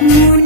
Moon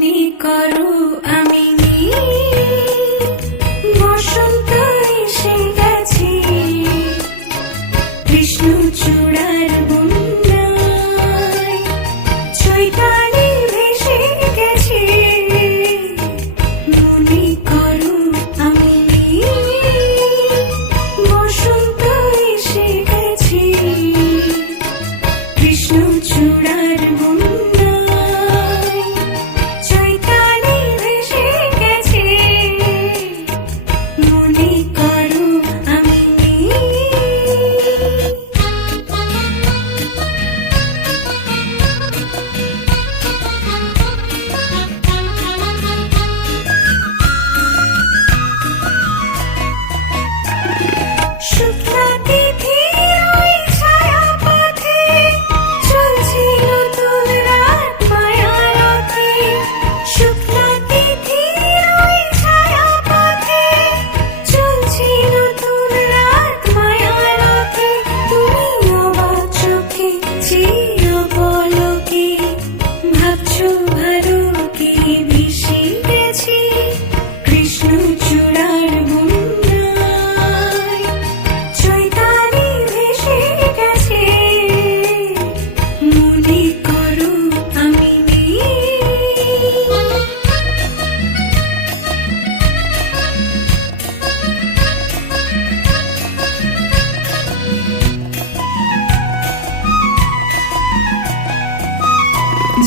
Shoo.